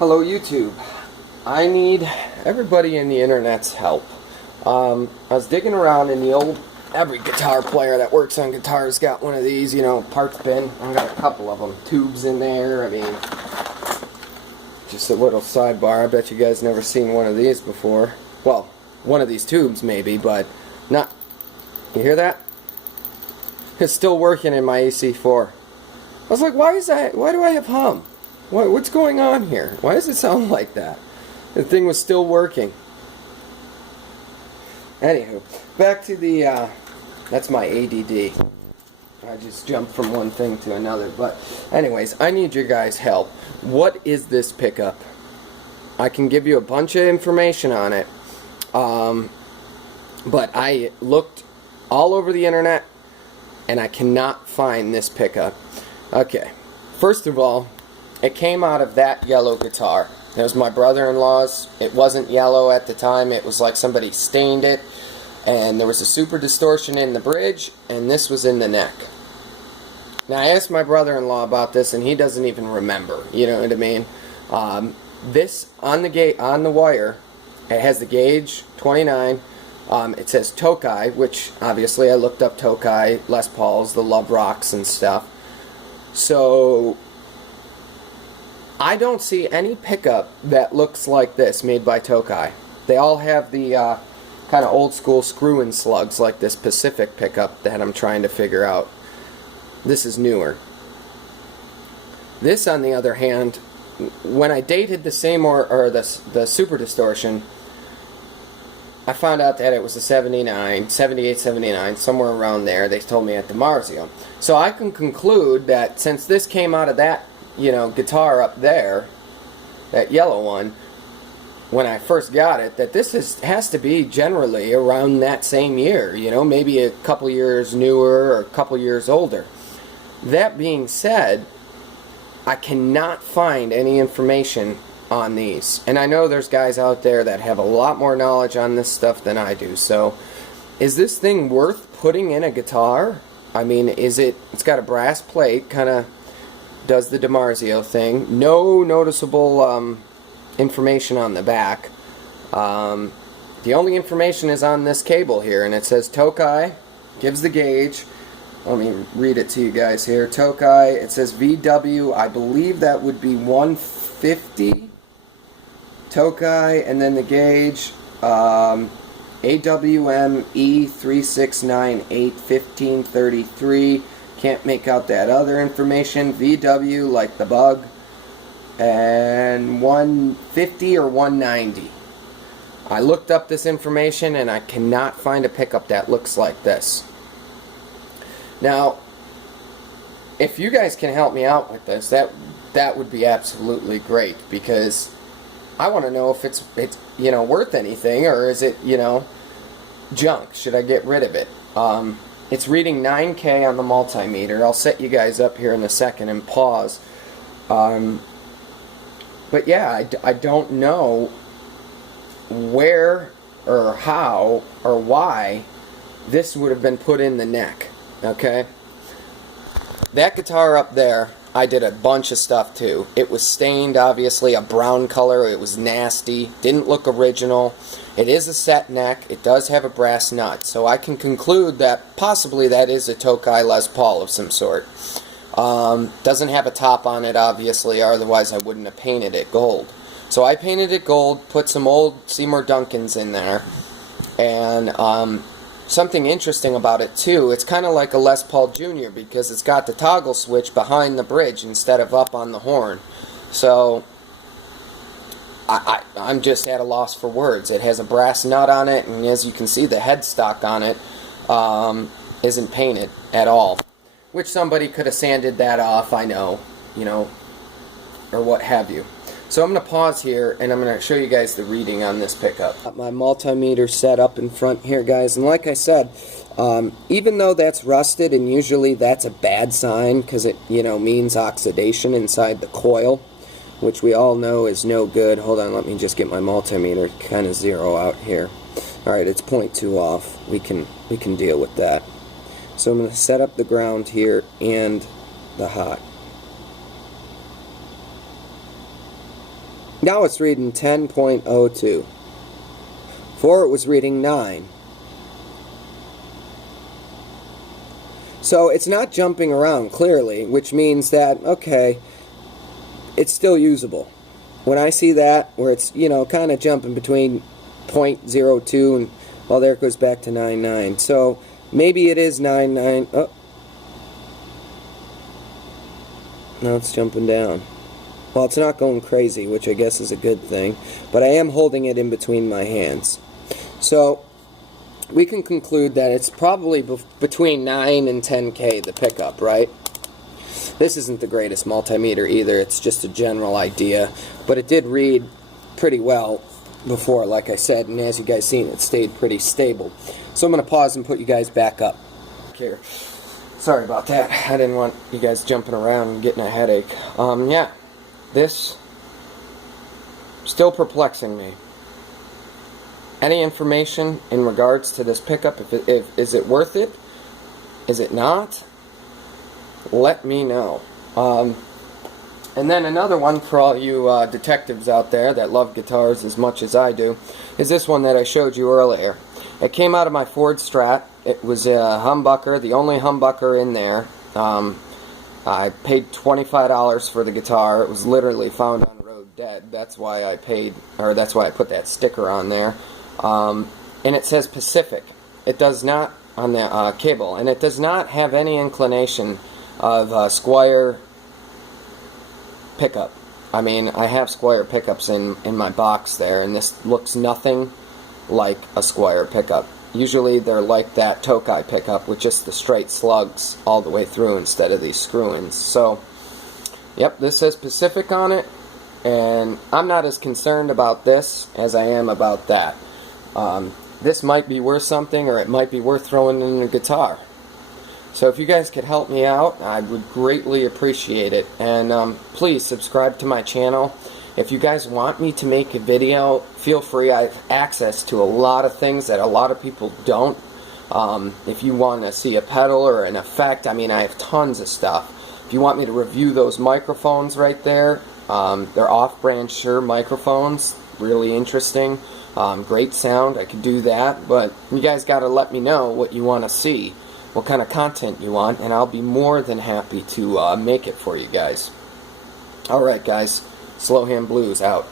Hello YouTube. I need everybody in the internet's help. I was digging around in the old, every guitar player that works on guitars got one of these, you know, parts bin. I got a couple of them, tubes in there. I mean, just a little sidebar. I bet you guys never seen one of these before. Well, one of these tubes maybe, but not. You hear that? It's still working in my AC4. I was like, why do I have hum? What's going on here? Why does it sound like that? The thing was still working. Anywho, back to the, that's my ADD. I just jumped from one thing to another. But anyways, I need your guys' help. What is this pickup? I can give you a bunch of information on it. But I looked all over the internet and I cannot find this pickup. Okay, first of all, it came out of that yellow guitar. It was my brother-in-law's. It wasn't yellow at the time. It was like somebody stained it. And there was a super distortion in the bridge, and this was in the neck. Now, I asked my brother-in-law about this, and he doesn't even remember. You know what I mean? This, on the wire, it has the gauge, 29. It says Tokai, which, obviously, I looked up Tokai, Les Pauls, the Love Rocks and stuff. So I don't see any pickup that looks like this made by Tokai. They all have the kind of old school screw and slugs like this Pacific pickup that I'm trying to figure out. This is newer. This, on the other hand, when I dated the Seymour or the Super Distortion, I found out that it was a 78, 79, somewhere around there. They told me at the Marzio. So I can conclude that since this came out of that, you know, guitar up there, that yellow one, when I first got it, that this has to be generally around that same year, you know, maybe a couple years newer or a couple years older. That being said, I cannot find any information on these. And I know there's guys out there that have a lot more knowledge on this stuff than I do. So, is this thing worth putting in a guitar? I mean, it's got a brass plate, kind of does the DiMarzio thing. No noticeable information on the back. The only information is on this cable here, and it says Tokai, gives the gauge. Let me read it to you guys here. Tokai, it says VW, I believe that would be 150. Tokai, and then the gauge, AWM E3698 1533. Can't make out that other information. VW, like the bug, and 150 or 190. I looked up this information and I cannot find a pickup that looks like this. Now, if you guys can help me out with this, that would be absolutely great, because I want to know if it's you know, worth anything, or is it, you know, junk? Should I get rid of it? It's reading 9K on the multimeter. I'll set you guys up here in a second and pause. But yeah, I don't know where or how or why this would have been put in the neck. Okay? That guitar up there, I did a bunch of stuff to. It was stained, obviously, a brown color. It was nasty. Didn't look original. It is a set neck. It does have a brass nut. So I can conclude that possibly that is a Tokai Les Paul of some sort. Doesn't have a top on it, obviously, otherwise I wouldn't have painted it gold. So I painted it gold, put some old Seymour Duncans in there, and something interesting about it too, it's kind of like a Les Paul Jr. because it's got the toggle switch behind the bridge instead of up on the horn. So I'm just at a loss for words. It has a brass nut on it, and as you can see, the headstock on it isn't painted at all. Which somebody could have sanded that off, I know, you know, or what have you. So I'm going to pause here, and I'm going to show you guys the reading on this pickup. Got my multimeter set up in front here, guys, and like I said, even though that's rusted, and usually that's a bad sign because it, you know, means oxidation inside the coil, which we all know is no good. Hold on, let me just get my multimeter kind of zero out here. Alright, it's 0.2 off. We can deal with that. So I'm going to set up the ground here and the hot. Now it's reading 10.02. Before it was reading 9. So it's not jumping around clearly, which means that, okay, it's still usable. When I see that, where it's, you know, kind of jumping between 0.02 and, well, there it goes back to 9.9. So maybe it is 9.9. Oh. Now it's jumping down. Well, it's not going crazy, which I guess is a good thing, but I am holding it in between my hands. So we can conclude that it's probably between 9 and 10K, the pickup, right? This isn't the greatest multimeter either, it's just a general idea, but it did read pretty well before, like I said, and as you guys seen, it stayed pretty stable. So I'm going to pause and put you guys back up. Here. Sorry about that. I didn't want you guys jumping around and getting a headache. Yeah, this still perplexing me. Any information in regards to this pickup, is it worth it? Is it not? Let me know. And then another one for all you detectives out there that love guitars as much as I do is this one that I showed you earlier. It came out of my Ford Strat. It was a humbucker, the only humbucker in there. I paid $25 for the guitar. It was literally found on the road dead. That's why I paid, or that's why I put that sticker on there. And it says Pacific. It does not, on the cable, and it does not have any inclination of Squier pickup. I mean, I have Squier pickups in my box there, and this looks nothing like a Squier pickup. Usually they're like that Tokai pickup with just the straight slugs all the way through instead of these screw-ins. So, yep, this says Pacific on it, and I'm not as concerned about this as I am about that. This might be worth something, or it might be worth throwing in a guitar. So if you guys could help me out, I would greatly appreciate it. And please subscribe to my channel. If you guys want me to make a video, feel free. I have access to a lot of things that a lot of people don't. If you want to see a pedal or an effect, I mean, I have tons of stuff. If you want me to review those microphones right there, they're off-brand Shure microphones, really interesting. Great sound, I could do that, but you guys got to let me know what you want to see, what kind of content you want, and I'll be more than happy to make it for you guys. Alright guys, Slow Hand Blues out.